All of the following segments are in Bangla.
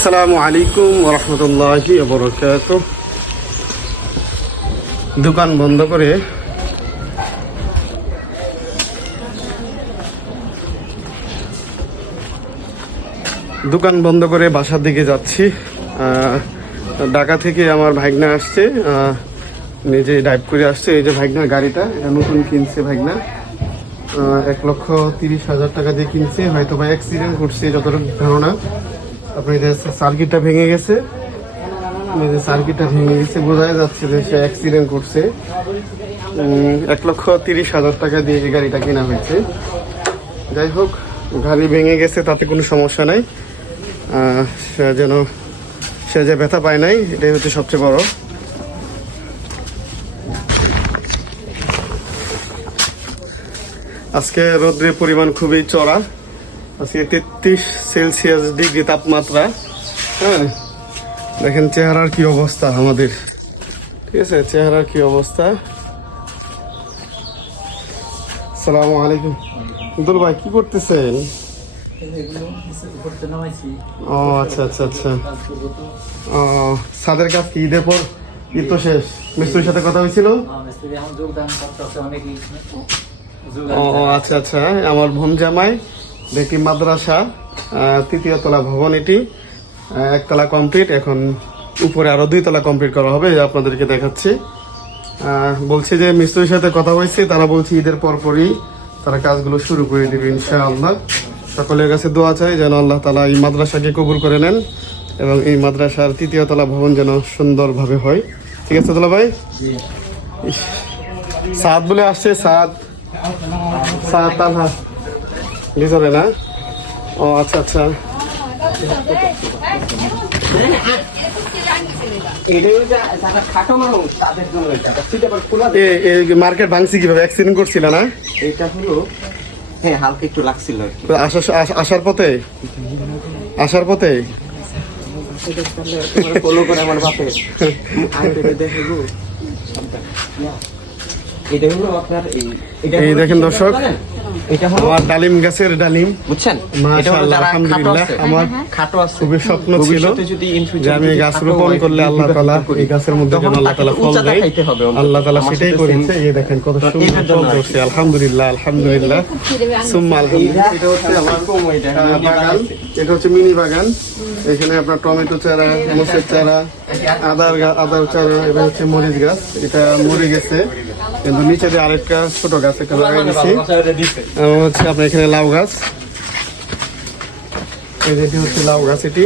আসসালামু আলাইকুম ওয়া রাহমাতুল্লাহি ওয়া বারাকাতুহু। দোকান বন্ধ করে বাসার দিকে যাচ্ছি। ঢাকা থেকে আমার ভাগনা আসছে, নিজে ড্রাইভ করে আসছে। এই যে ভাগনার গাড়িটা, এটা নতুন কিনছে ভাগনা, 1,30,000 টাকা দিয়ে কিনছে। হয়তো বা অ্যাক্সিডেন্ট করছে যতটুকু ধারণা। আপনি যে সার্কিটটা ভেঙে গেছে, বোঝাই যাচ্ছে যে সে অ্যাক্সিডেন্ট করছে। 1,30,000 টাকা দিয়ে এই গাড়িটা কেনা হয়েছে। যাই হোক, গাড়ি ভেঙে গেছে তাতে কোনো সমস্যা নাই। সে যে ব্যথা পায় নাই, এটাই হচ্ছে সবচেয়ে বড়। আজকে রোদ্রের পরিমাণ খুবই চড়া। আজকে 33 ডিগ্রি তাপমাত্রা। হ্যাঁ, দেখেন চেহারার কি অবস্থা আমাদের, ঠিক আছে? চেহারার কি অবস্থা। আসসালামু আলাইকুম। দুল ভাই, কি করতেছেন? ও আচ্ছা আচ্ছা আচ্ছা। ও, ছাদের কাজ কি? ঈদের পর ঈদ তো শেষ, মিস্ত্রির সাথে কথা হয়েছিল? ও আচ্ছা আচ্ছা। আমার বোন জামাই দেখি মাদ্রাসা, 3য় তলা ভবন, এটি 1 তলা কমপ্লিট, এখন উপরে আরো 2 তলা কমপ্লিট করা হবে, আপনাদেরকে দেখাচ্ছি। বলছে যে মিস্ত্রির সাথে কথা হয়েছে, তারা বলছে ঈদের পরপরই তারা কাজগুলো শুরু করে দিবে ইনশাআল্লাহ। সকলের কাছে দোয়া চাই যেন আল্লাহ তাআলা এই মাদ্রাসাকে কবুল করে নেন এবং এই মাদ্রাসার 3য় তলা ভবন যেন সুন্দরভাবে হয়। ঠিক আছে দুলা ভাই? সাদ বলে আসছে, সাদ তালহা ভিতরে না? ও আচ্ছা আচ্ছা। মার্কেট ভাঙছি কিভাবে? অ্যাক্সিডেন্ট করছিল না? এটা হলো, হ্যাঁ, হালকা একটু লাগছিল আসার পথে ফলো করে আমার বাপে দেখো। এটা হলো আপনার এই দেখেন দর্শক, এটা হলো আমার ডালিম গাছের ডালিম, বুঝছেন? মাশাআল্লাহ, আলহামদুলিল্লাহ। আমার খাটো আছে, খুবই স্বপ্ন ছিল যদি যে আমি গাছ রোপণ করলে আল্লাহ তাআলা এই গাছের মধ্যে যেন আল্লাহ তাআলা ফল দেয়। আল্লাহ তাআলা সেটাই করেছে। এই দেখেন কত সুন্দর ফল ধরছে, আলহামদুলিল্লাহ আলহামদুলিল্লাহ সুম্মা আলহামদুলিল্লাহ। এটা হচ্ছে আমার বাগান, এটা হচ্ছে মিনি বাগান। এখানে আপনার টমেটো চারা, মরিচের চারা, আদার চারা, এটা হচ্ছে মরিচ গাছ। এটা মরে গেছে, কিন্তু নিচে দিয়ে আরেকটা ছোট গাছ একটা লাগাই দিচ্ছি। হচ্ছে আপনার এখানে লাউ গাছ, এটি হচ্ছে লাউ গাছ। এটি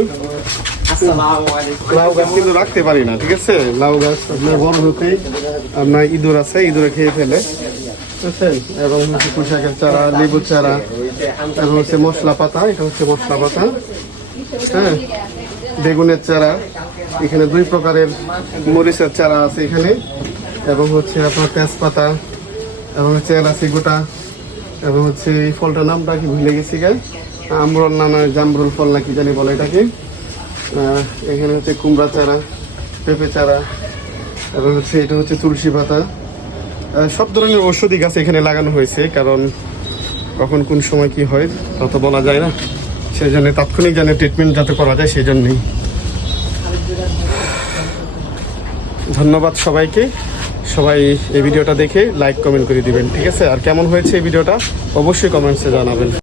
লাউ গাছ কিন্তু রাখতে পারি না, ঠিক আছে? লাউ গাছ আপনার বড় হতেই আপনার ইঁদুর আছে, ইঁদুরে খেয়ে ফেলে, বুঝছেন? এবং হচ্ছে পুঁইশাকের চারা, লেবুর চারা, এবং হচ্ছে মশলা পাতা, এটা হচ্ছে মশলা পাতা। হ্যাঁ, বেগুনের চারা, এখানে 2 প্রকারের মরিচের চারা আছে এখানে, এবং হচ্ছে আপনার তেজপাতা, এবং হচ্ছে এলাচি গোটা, এবং হচ্ছে এই ফলটার নামটা কি ভুলে গেছি গায়ে, আমরুল না জামরুল ফল না কি জানি বলে এটাকে। এখানে হচ্ছে কুমড়া চারা, পেঁপে চারা, এবং হচ্ছে এটা হচ্ছে তুলসী পাতা। সব ধরনের ঔষধি গাছ এখানে লাগানো হয়েছে, কারণ কখন কোন সময় কি হয় তত বলা যায় না, সেই জন্য তাৎক্ষণিক যেন ট্রিটমেন্ট যাতে করা যায় সেই জন্যই। ধন্যবাদ সবাইকে। সবাই এই ভিডিওটা দেখে লাইক কমেন্ট করে দিবেন, ঠিক আছে? আর কেমন হয়েছে এই ভিডিওটা অবশ্যই কমেন্টসে জানাবেন।